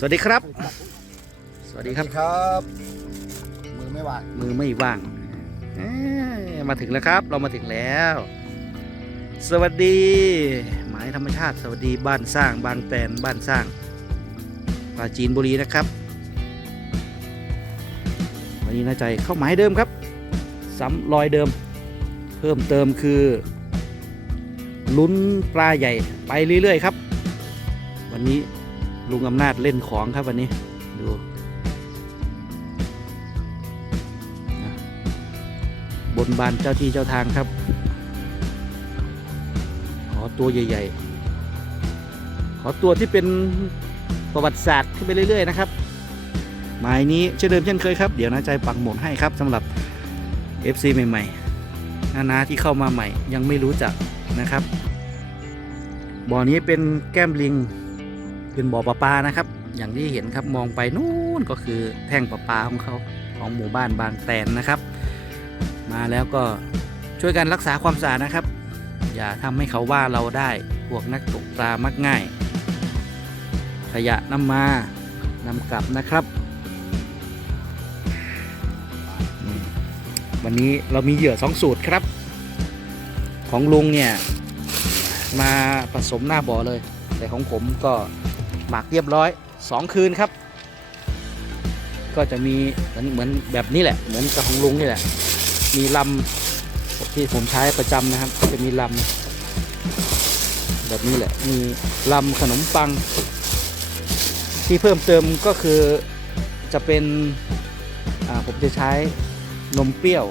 ยอดสวัสดีครับ สวัสดีครับ ครับ มือไม่ว่างมือไม่ว่างเอ้ยมาถึงแล้วครับ เรามาถึงแล้ว สวัสดี หมายธรรมชาติ สวัสดีบ้านสร้าง บางแตนบ้านสร้างปราจีนบุรีนะครับ วันนี้นาใจเข้าหมายเดิมครับซ้ำรอยเดิม เพิ่มเติมคือลุ้นปลาใหญ่ไปเรื่อยๆครับ วันนี้ ลุงอำนาจเล่นของครับวันนี้ ดูบนบานเจ้าที่เจ้าทางครับขอตัวใหญ่ๆ ขอตัวที่เป็นประวัติศาสตร์ขึ้นไปเรื่อย ๆ นะครับ หมายนี้เช่นเดิมเช่นเคยครับ เดี๋ยวนะใจปักหมุดให้ครับสำหรับ FC ใหม่ๆนานาที่เข้ามาใหม่ยังไม่รู้จักนะครับ บ่อนี้เป็นแก้มลิง เป็นบ่อประปานะครับ อย่างที่เห็นครับมองไปนู่นก็คือแท่งประปาของเขาของหมู่บ้านบางแตนนะครับ มาแล้วก็ช่วยกันรักษาความสะอาดนะครับ อย่าทำให้เขาว่าเราได้พวกนักตกปลามักง่าย ขยะนำมานำกลับนะครับ วันนี้เรามีเหยื่อสองสูตรครับ ของลุงเนี่ยมาผสมหน้าบ่อเลย แต่ของผมก็ หมักเรียบร้อย 2 คืนครับ ก็จะมีเหมือนแบบนี้แหละ เหมือนกับของลุงนี่แหละ มีลำที่ผมใช้ประจำนะครับ จะมีลำแบบนี้แหละ มีลำขนมปัง ที่เพิ่มเติมก็คือจะเป็นผมจะใช้นมเปรี้ยว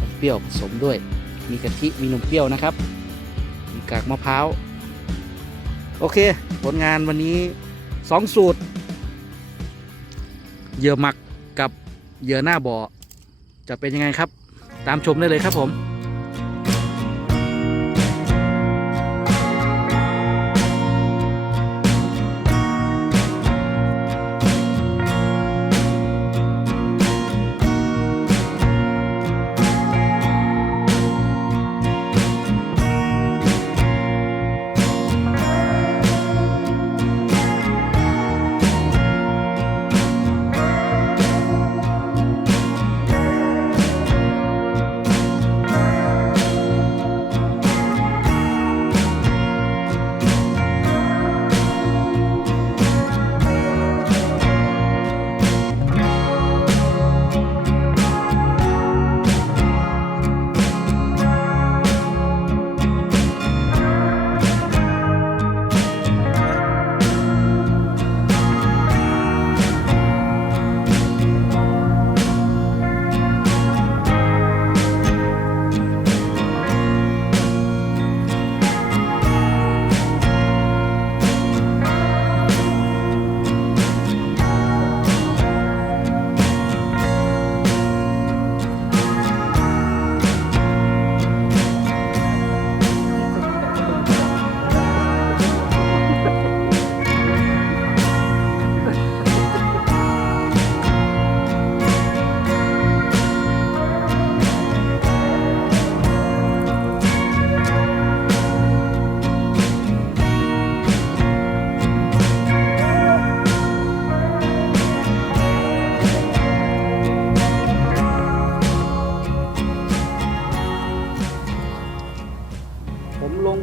นมเปรี้ยวผสมด้วย มีกะทิมีนมเปรี้ยวนะครับ มีกากมะพร้าว โอเค ผลงานวันนี้ 2 สูตร เหยื่อหมักกับเหยื่อหน้าบ่อจะเป็นยังไงครับ ตามชมได้เลยครับผม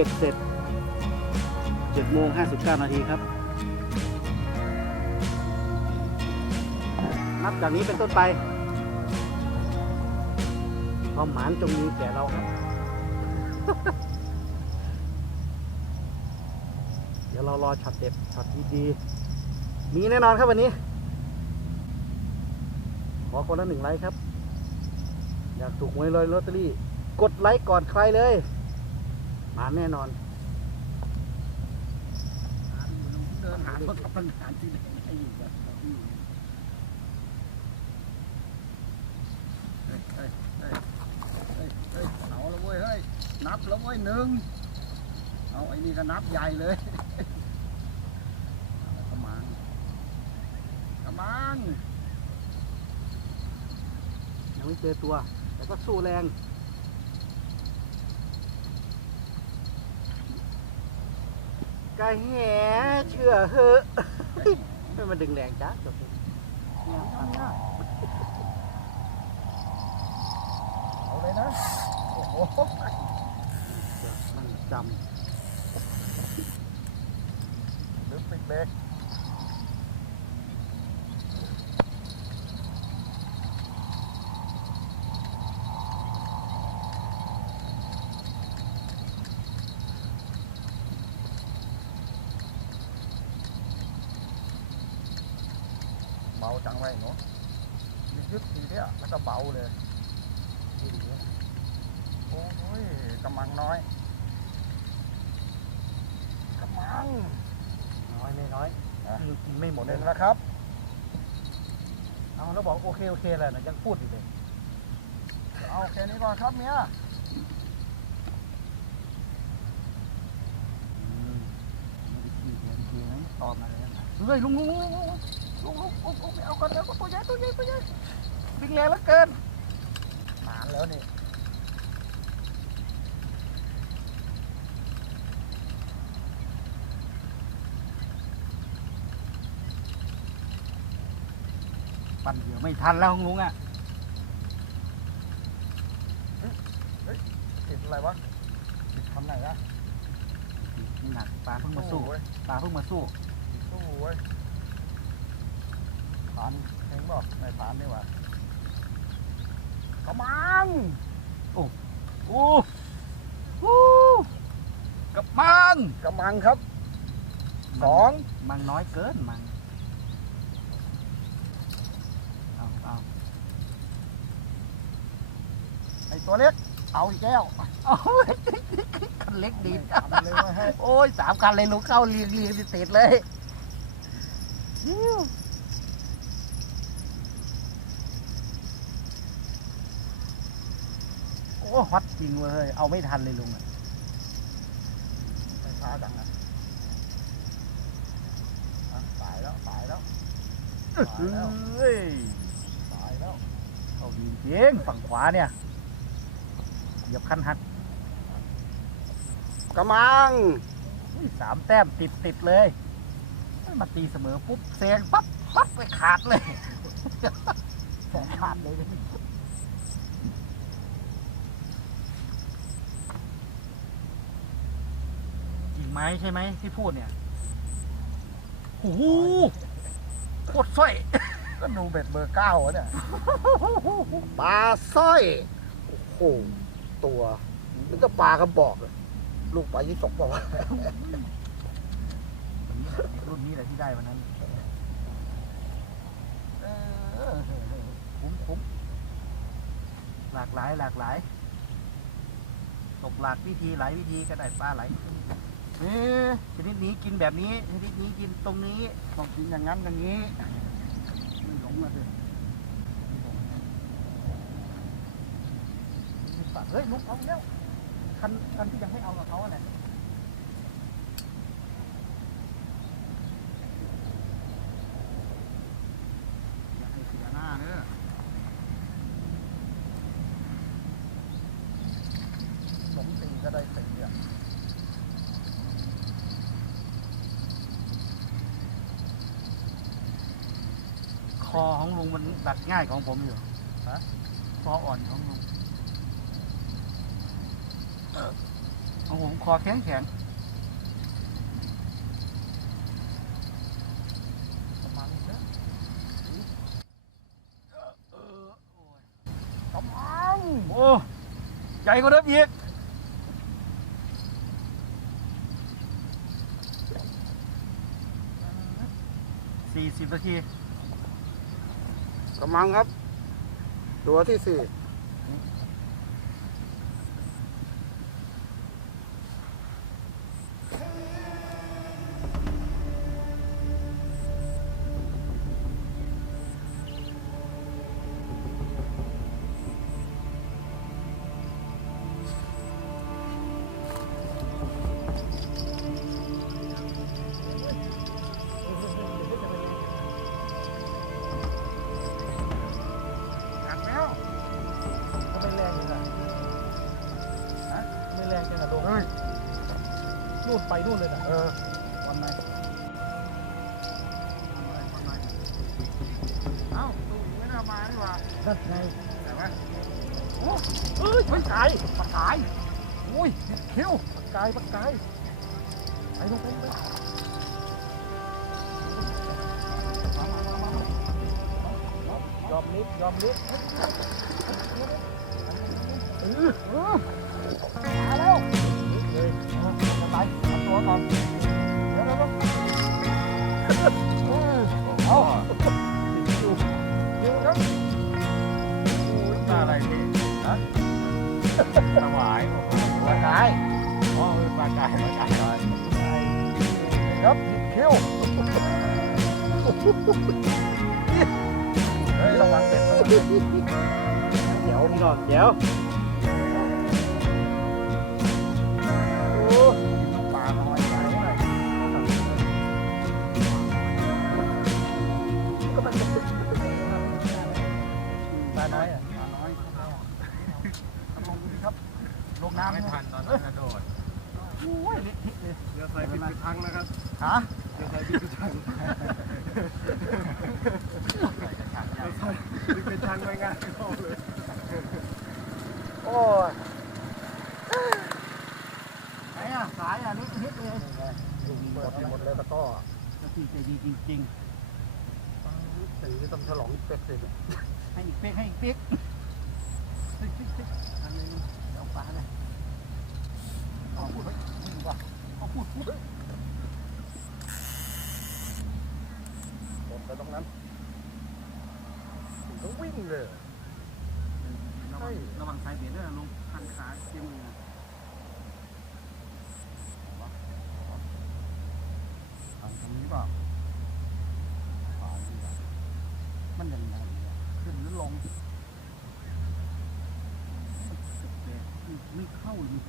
บ็ดเสร็จ7โมง59 นาทีครับ นับจากนี้เป็นต้นไปความหมานจงมีแก่เราครับ เดี๋ยวเรารอช็อตเด็ดช็อตดีๆ มีแน่นอนครับวันนี้ ขอคนละหนึ่งไลค์ครับ อยากถูกหวยลอยลอตเตอรี่ กดไลค์ก่อนใครเลย มาแน่นอนเดินหาคนกับปัญหาที่ไหนให้อยู่แบบนี้เฮ้ยเฮ้ยเฮ้ยเฮ้ยเอาละเว้ยเฮ้ยนับแล้วเว้ยหนึ่งเอาไอ้นี่ก็นับใหญ่เลยกระมังกระมังยังไม่เจอตัว แต่ก็สู้แรง กกระแหเชื่อเหอะไม่มันดึงแรงจ้าจบเลยเอาเลยนะ โอ้โหมันจลึกปิดเบรกาจังไว้หนูยึดๆทีเดียวแล้วก็เบาเลยโอ้ยกำลังน้อยกำลังำน้อยไม่น้อยอะกินไม่หมดหเลนึ่ยงนะแล้วครับ เอาแล้วบอกโอเคโอเคแหละนะยังพูดอยู่เลยเอาแค่นี้ก่อนครับเมียตอบมาเลยนะเฮ้ยลุงลุงลุง ลุงลุงลุงลุงลุงเอาก่อนแล้วตัวใหญ่ตัวใหญ่ตัวใหญ่วิ่งแรงเหลือเกินนานแล้วนี่ปั่นเหยื่อไม่ทันแล้วของลุงอะเฮ้ยติดอะไรวะติดทำไหนอะหนักปลาเพิ่งมาสู้ปลาเพิ่งมาสู้สู้เว้ย ผ่านเองบอกไม่ผ่านนี่หว่ากำมังโอ้ฮู้กับมังกำมังครับสองมังน้อยเกินมังเอาเอาไอตัวเล็กเอาอีกแล้วคันเล็กดีโอ้ยสามคันเลยลุงเข้าเรียงเรียงติดเลยโอ้ฮอตจริงเว้ย เอาไม่ทันเลยลุงอะไม่ช้าจังอะอะตายแล้วตายแล้วตายแล้ว เฮ้ยตายแล้ว เอาดีจริงฝั่งขวาเนี่ย เหยียบคันหักกำมัง อุ้ยสามแต้มติดติดๆเลย มาตีเสมอปุ๊บเซงปั๊บปั๊บไปขาดเลยแสงขาดเลยจริงไห มใช่ไหมที่พูดเนี่ยโอ้โหโคตรสร้อย ก็ดูเบ็ดเบอร์เก้าอะเนี่ยปลาสร้อย โอ้โห ตัวนี่ก็ปลากระบอกเลยลูกปลายี่สกบอกว่ารุ่นนี้แหละที่ได้วันนั้นเออคุ้มคุ้มหลากหลายหลากหลาย ตกหลากวิธีหลายวิธีก็ได้ปลาหลาย เอ๊ะชนิดนี้กินแบบนี้ชนิดนี้กินตรงนี้ต้องกินอย่างนั้นอย่างนี้มันหลงเลยสิเฮ้ยลุกเอาแล้วคันคันที่ยังไม่เอากับเขาอะไรน อย่าให้เสียหน้าเนอะสมตีก็ได้ตีอะ ค อของลุงมันตัดง่ายของผมอยู่ฮะคออ่อนของลุงเอ่อของผมคอแข็งแข็งกำมังเนอะกำมังโอ้ใหญ่กว่าเดิมอีกสี่สิบนาที กำลังครับ ตัวที่สี่ อะลุงเออวันไหนเอ้าตูไม่น่ามาดีกว่านั่นไงแต่ว่าโอ้เอ้ยปลากายปลากายโอ้ยติดคิ้วปลากายปลากายไปลงไปลงไปยอมนิดยอมนิดเออเออมาแล้วเลยเอาเอาไป ตัวก่อนเดี๋ยวเดี๋ยวเดี๋ยวเออเอาอยู่เดี๋ยวครับโอ้ยมาอะไรพี่ฮะถวายปลากายอ๋อเออปลากายปลากายครับเขี้ยวเฮ้ยระวังเด็ดระวังเด็ดเดี๋ยวพี่น้องเดี๋ยว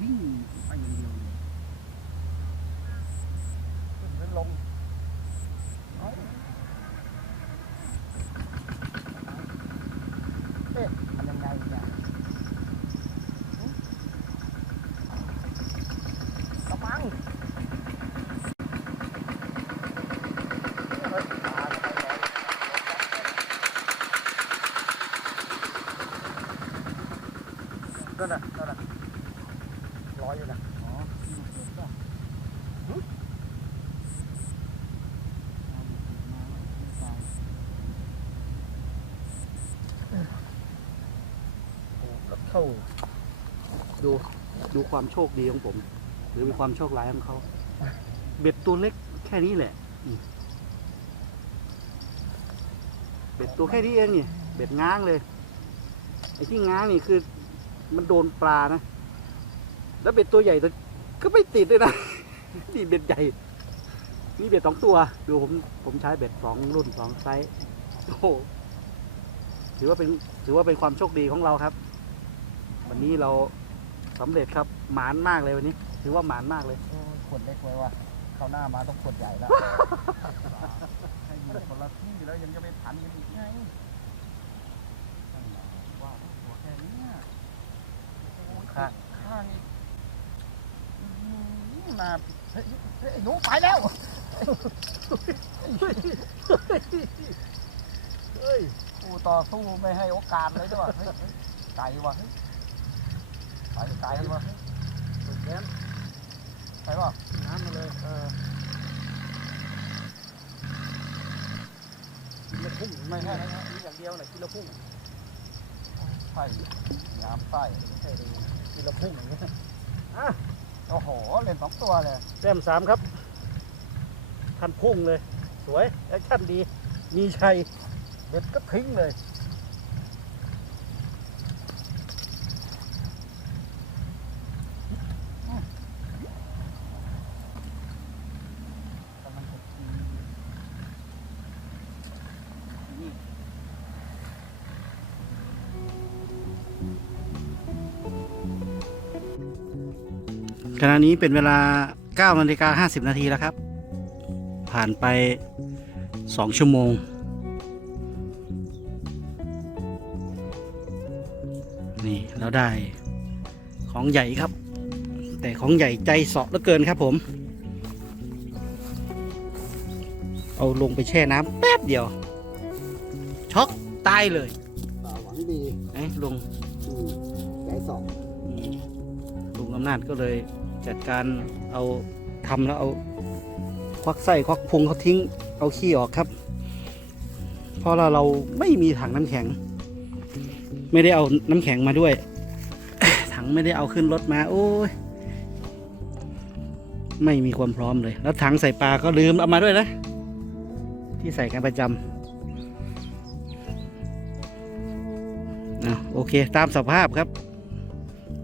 เข้ามันวิ่งไปอย่างเดียวเลย ขึ้นหรือลงเอ้าเอ๊ะมันยังไงเนี่ยหึกระมังเฮ้ยปลาจะไปไหนนั่นน่ะนั่นน่ะลอยอยู่นะ อ๋อที่มันเกิดก็หึเอาดิมาไม่ตาย โอ้แล้วเข้า ดู ดูความโชคดีของผม หรือเป็นความโชคร้ายของเขาเบ็ดตัวเล็กแค่นี้แหละอืมเบ็ดตัวแค่นี้เองนี่เบ็ดง้างเลยไอ้ที่ง้างนี่คือ มันโดนปลานะแล้วเบ็ดตัวใหญ่แต่ก็ไม่ติดด้วยนะนี่เบ็ดใหญ่นี่เบ็ดสองตัวดูผมผมใช้เบ็ดสองรุ่นสองไซส์โอ้โหถือว่าเป็นถือว่าเป็นความโชคดีของเราครับ วันนี้เรา สำเร็จครับหมานมากเลยวันนี้ ถือว่าหมานมากเลยโอ้ยขวดเล็กไว้ว่ะเข้าหน้ามาต้องขวดใหญ่แล้วให้อยู่คนละที่แล้วยังจะไปผันกันอีกไงนั่นแหละว่าหัวแค่เนี้ยโอ้ยข้างข้างอีกอื้อหือนาเฮ้ยเฮ้ยไอ้หนูไปแล้วเฮ้ยกูต่อสู้ไม่ให้โอกาสเลยด้วยเฮ้ยเฮ้ยไก่ว่ะ เฮ้ยไปไก่ว่ะเฮ้ยสุดแค้นไปป่ะน้ำมาเลย เออกินละพุ่งไม่ใช่ไม่ใช่นี่อย่างเดียวเลยกินละพุ่งไส้น้ำไส้ไม่ใช่เลยกินละพุ่งอย่างเงี้ยอะโอ้โห เล่นสองตัวเลยแต้มสามครับทันพุ่งเลย สวย แอคชั่นดี มีชัยเบ็ดก็ทิ้งเลย ขณะนี้เป็นเวลา9นาฬิกา50 นาทีแล้วครับ ผ่านไป 2 ชั่วโมง นี่เราได้ของใหญ่ครับ แต่ของใหญ่ใจเสาะเหลือเกินครับผม เอาลงไปแช่น้ำแป๊บเดียว ช็อกตายเลยป่าหวังดีไอ้ลุงอืมใจสองอืมลุงอำนาจก็เลย จัดการเอาทำแล้วเอาควักไส้ควักพุงเขาทิ้งเอาขี้ออกครับ เพราะเราเราไม่มีถังน้ำแข็ง ไม่ได้เอาน้ำแข็งมาด้วย ถังไม่ได้เอาขึ้นรถมา โอ้ยไม่มีความพร้อมเลย แล้วถังใส่ปลาก็ลืมเอามาด้วยนะ ที่ใส่กันประจำอะโอเค ตามสภาพครับ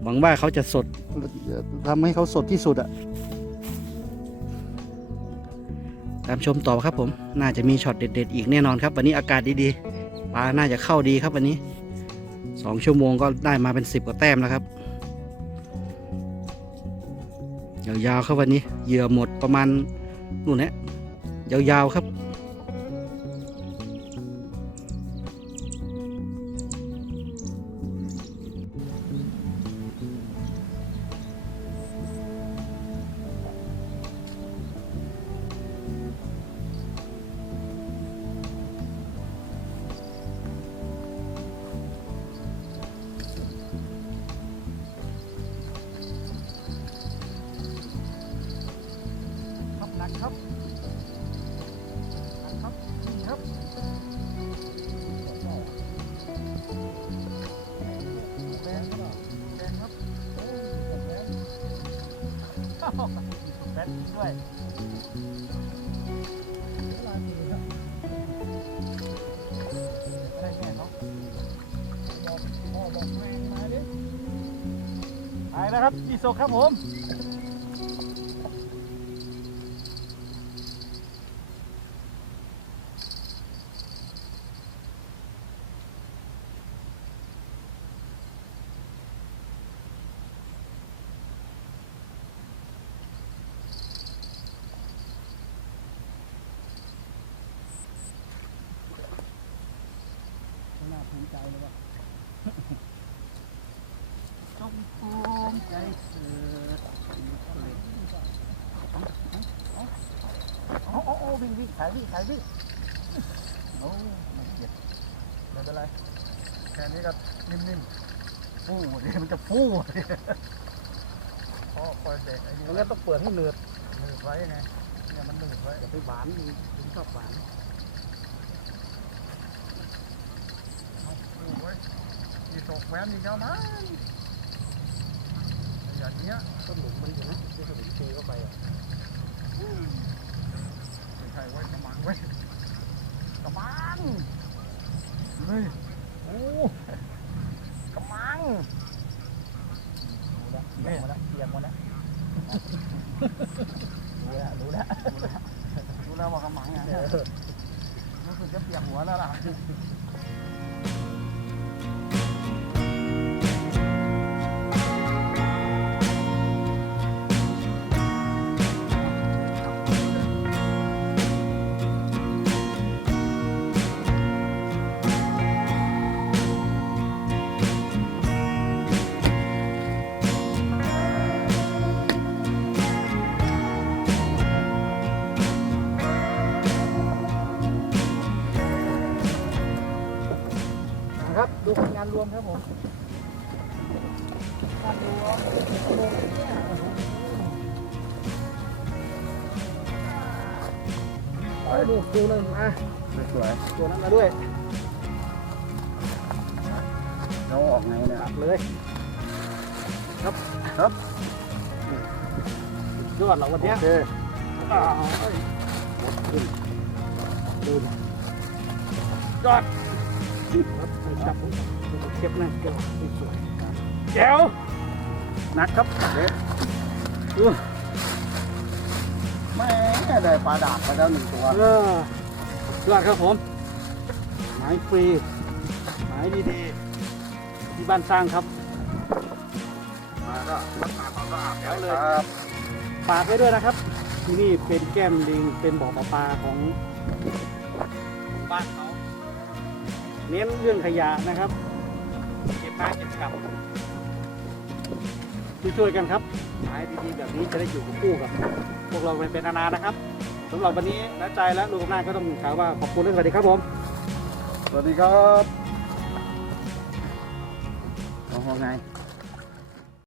หวังว่าเขาจะสด ทำให้เขาสดที่สุดอะตามชมต่อครับผม น่าจะมีช็อตเด็ด ๆ อีกแน่นอนครับ วันนี้อากาศดีๆ ปลา น่าจะเข้าดีครับวันนี้สองชั่วโมงก็ได้มาเป็นสิบกว่าแต้มแล้วครับ ยาวๆครับวันนี้ เหยื่อหมดประมาณนู่นแหละยาวๆครับครับ ด้วยลายมือครับได้แน่เนาะบอกพ่อบอกแม่มาดิไปแล้วครับอีโซครับผม น่าภูมิใจเลยว่ะ จงภูมิใจเถิดโอ้โอ้โอ้ วิ่งวิ่งขายวิ่งขายวิ่งโอ้ไม่เจ็บไม่เป็นไรแค่นี้ก็นิ่มฟู่เดี๋ยวมันจะฟู่ๆพ่อคอยเด็กไอ้ตนี่รงนี้ต้องเปิดให้เหนืดหนืดไว้ไงเนี่ยมันหนืดไว้อย่าไปหวานถึงชอบหวานหนืดไว้อีตกแหวนอีกแล้วนะอย่างเงี้ยต้นหลุมมันอยู่นะที่ต้นหลุมตีเข้าไปอะไม่ใช่ไว้กระมังไว้กระมังเฮ้ยโอ้กระมังรู้แล้วเตรียมหมดแล้วเตรียมหมดแล้วรู้แล้วรู้แล้วรู้แล้วว่ากระมังอะเออรู้สึกจะเปียกหัวแล้วล่ะ ดูผลงานรวมครับผมการรวมชั่วโมงเนี่ยโอ้โหดูดูหนึ่งอะสวยตัวนั้นมาด้วยเราออกไงเนี่ยตัดเลยครับครับยอดเหราวันโอเนี้ยเคอ้าวเอ้ยหมดขึ้นดูดิยอด ครับจับเก็บนะเก็บสวยแจ๋วหนักครับเด็ดแม่ได้ปลาดาบไปแล้วหนึ่งตัวเออยอดครับผม หมายฟรี หมายดีๆ ที่บ้านสร้างครับ มาก็รักษาความสะอาดแจ๋วเลยครับฝากไว้ด้วยนะครับ ที่นี่เป็นแก้มลิง เป็นบ่อปลาปลาของของบ้านเขา เน้นเรื่องขยะนะครับ เก็บมาเก็บกลับช่วยๆกันครับหมายดีๆแบบนี้จะได้อยู่คู่กับ พวกเราไปเป็นนานๆนะครับสำหรับวันนี้นะใจและลุงอำนาจก็ต้องกล่าวว่าขอบคุณและสวัสดีครับผม สวัสดีครับเอาไง